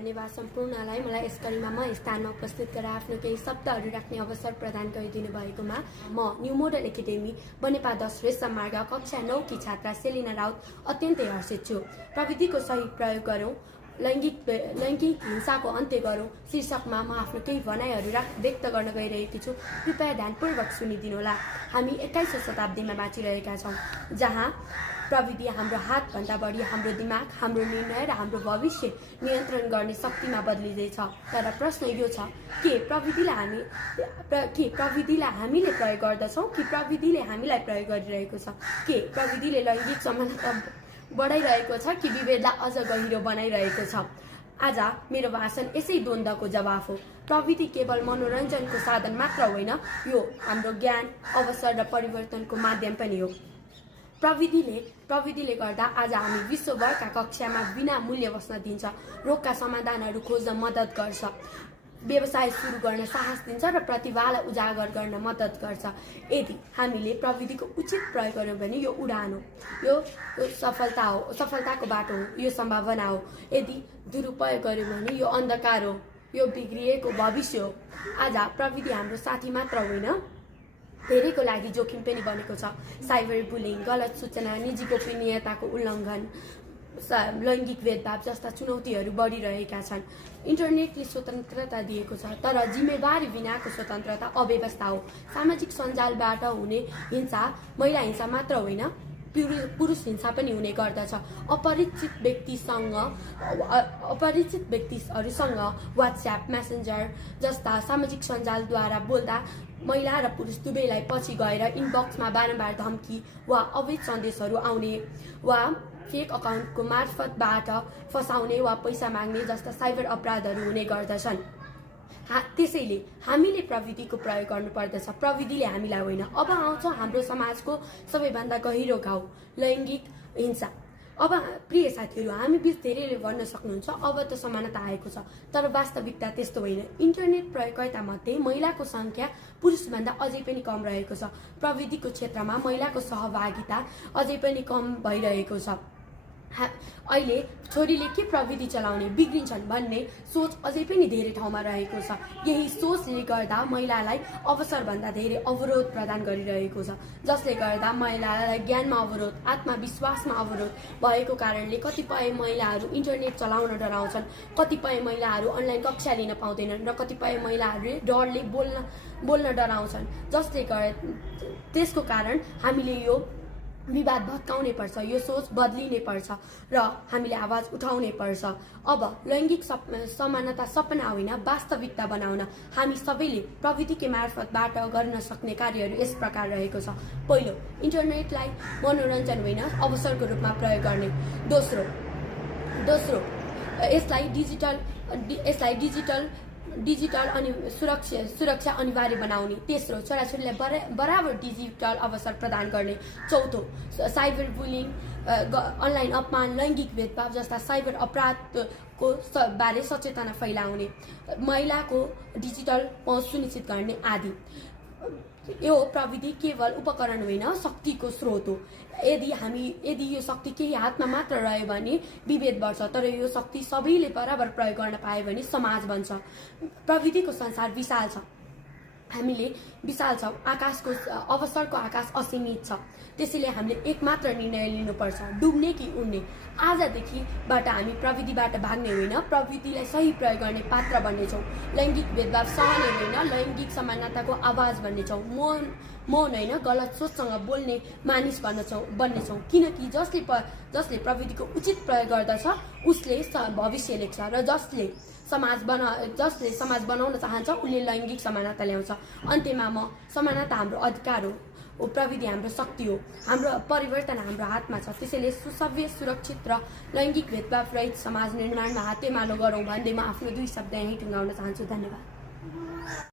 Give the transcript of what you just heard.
धन्यवाद सम्पूर्णलाई मलाई यस करीमा स्थानमा उपस्थित गरेर आफ्नो केही शब्दहरू राख्ने अवसर प्रदान गरिदिनु भएकोमा म न्यू मोडल एकाडेमी बनेपा 10 रेशम मार्ग कक्षा 9 की छात्रा सेलिना राउत अत्यन्तै हर्षित छु। प्रविधिको सही प्रयोग गरौँ, लैङ्गिक हिंसाको अन्त्य गरौँ शीर्षकमा म आफ्नो केही भनाइहरू व्यक्त गर्न गइरहेकी छु। कृपया ध्यानपूर्वक सुनिदिनुहोला। हामी 21औं शताब्दीमा बाँचिरहेका छौँ, जहाँ प्रविधि हाम्रो हातभन्दा बढी हाम्रो दिमाग, हाम्रो निर्णय र हाम्रो भविष्य नियन्त्रण गर्ने शक्तिमा बदलिँदैछ। तर प्रश्न यो छ, के प्रविधिलाई हामीले प्रयोग गर्दछौँ कि प्रविधिले हामीलाई प्रयोग गरिरहेको छ? के प्रविधिले लैङ्गिक समानता बढाइरहेको छ कि विभेदलाई अझ गहिरो बनाइरहेको छ? आज मेरो भाषण यसै द्वन्द्वको जवाफ हो। प्रविधि केवल मनोरञ्जनको साधन मात्र होइन, यो हाम्रो ज्ञान, अवसर र परिवर्तनको माध्यम पनि हो। प्रविधिले गर्दा आज हामी विश्वभरका कक्षामा बिना मूल्य बस्न दिन्छ, रोगका समाधानहरू खोज्न मद्दत गर्छ, व्यवसाय सुरु गर्न साहस दिन्छ र प्रतिभालाई उजागर गर्न मद्दत गर्छ। यदि हामीले प्रविधिको उचित प्रयोग गर्यौँ भने यो उडान हो, यो सफलता हो, सफलताको बाटो हो, यो सम्भावना हो। यदि दुरुपयोग गर्यौँ भने यो अन्धकार हो, यो बिग्रिएको भविष्य हो। आज प्रविधि हाम्रो साथी मात्र होइन, धेरैको लागि जोखिम पनि बनेको छ। साइबर बुलिङ, गलत सूचना, निजी गोपनीयताको उल्लङ्घन, लैङ्गिक भेदभाव जस्ता चुनौतीहरू बढिरहेका छन्। इन्टरनेटले स्वतन्त्रता दिएको छ, तर जिम्मेवारी बिनाको स्वतन्त्रता अव्यवस्था हो। सामाजिक सञ्जालबाट हुने हिंसा महिला हिंसा मात्र होइन, पुरुष हिंसा पनि हुने गर्दछ। अपरिचित व्यक्तिहरूसँग वाट्सएप, मेसेन्जर जस्ता सामाजिक सञ्जालद्वारा बोल्दा महिला र पुरुष दुवैलाई पछि गएर इनबक्समा बारम्बार धम्की वा अवैध सन्देशहरू आउने वा फेक अकाउन्टको मार्फतबाट फसाउने वा पैसा माग्ने जस्ता साइबर अपराधहरू हुने गर्दछन्। त्यसैले हामीले प्रविधिको प्रयोग गर्नुपर्दछ, प्रविधिले हामीलाई होइन। अब आउँछ हाम्रो समाजको सबैभन्दा गहिरो घाउ, लैङ्गिक हिंसा। अब प्रिय साथीहरू, हामी बीच धेरैले भन्न सक्नुहुन्छ अब त समानता आएको छ, तर वास्तविकता त्यस्तो होइन। इन्टरनेट प्रयोगकर्ता मध्ये महिलाको संख्या पुरुषभन्दा अझै पनि कम रहेको छ। प्रविधिको क्षेत्रमा महिलाको सहभागिता अझै पनि कम भइरहेको छ। अहिले छोरीले के प्रविधि चलाउने, बिग्रिन्छन् भन्ने सोच अझै पनि धेरै ठाउँमा रहेको छ। यही सोचले गर्दा महिलालाई अवसरभन्दा धेरै अवरोध प्रदान गरिरहेको छ, जसले गर्दा महिलालाई ज्ञानमा अवरोध, आत्मविश्वासमा अवरोध भएको कारणले कतिपय महिलाहरू इन्टरनेट चलाउन डराउँछन्, कतिपय महिलाहरू अनलाइन कक्षा लिन पाउँदैनन् र कतिपय महिलाहरूले डरले बोल्न डराउँछन्। त्यसको कारण हामीले यो विवाद भत्काउनै पर्छ, यो सोच बदलिनै पर्छ र हामीले आवाज उठाउनै पर्छ। अब लैङ्गिक समानता सपना होइन, वास्तविकता बनाउन हामी सबैले प्रविधिकै मार्फतबाट गर्न सक्ने कार्यहरू यस प्रकार रहेको छ। पहिलो, इन्टरनेटलाई मनोरञ्जन होइन अवसरको रूपमा प्रयोग गर्ने। दोस्रो, यसलाई डिजिटल अनि सुरक्षा अनिवार्य बनाउने। तेस्रो, छोराछोरीलाई बराबर डिजिटल अवसर प्रदान गर्ने। चौथो, साइबर बुलिङ, अनलाइन अपमान, लैङ्गिक भेदभाव जस्ता साइबर अपराधको बारे सचेतना फैलाउने, महिलाको डिजिटल पहुँच सुनिश्चित गर्ने आदि। यो प्रविधि केवल उपकरण होइन, शक्तिको स्रोत हो। यदि यो शक्ति केही हातमा मात्र रह्यो भने विभेद बढ्छ, तर यो शक्ति सबैले बराबर प्रयोग गर्न पायो भने समाज बन्छ। प्रविधिको संसार विशाल छ, अवसरको आकाश असीमित छ। त्यसैले हामीले एक मात्र निर्णय लिनुपर्छ, डुब्ने कि उड्ने। आजदेखिबाट हामी प्रविधिबाट भाग्ने होइन, प्रविधिलाई सही प्रयोग गर्ने पात्र बन्नेछौँ। लैङ्गिक भेदभाव सहने होइन, लैङ्गिक समानताको आवाज बन्नेछौँ। मौन होइन, गलत सोचसँग बोल्ने मानिस बन्नेछौँ। किनकि जसले प्रविधिको उचित प्रयोग गर्दछ उसले भविष्य लेख्छ र जसले समाज बनाउन चाहन्छ उसले लैङ्गिक समानता ल्याउँछ। अन्त्यमा समानता हाम्रो अधिकार हो, प्रविधि हाम्रो शक्ति हो, हाम्रो परिवर्तन हाम्रो हातमा छ। त्यसैले सुसभ्य, सुरक्षित र लैङ्गिक भेदभाव रहित समाज निर्माणमा हातेमालो गरौँ भन्दै म आफ्नो 2 शब्द यहीँ टुङ्गाउन चाहन्छु। धन्यवाद।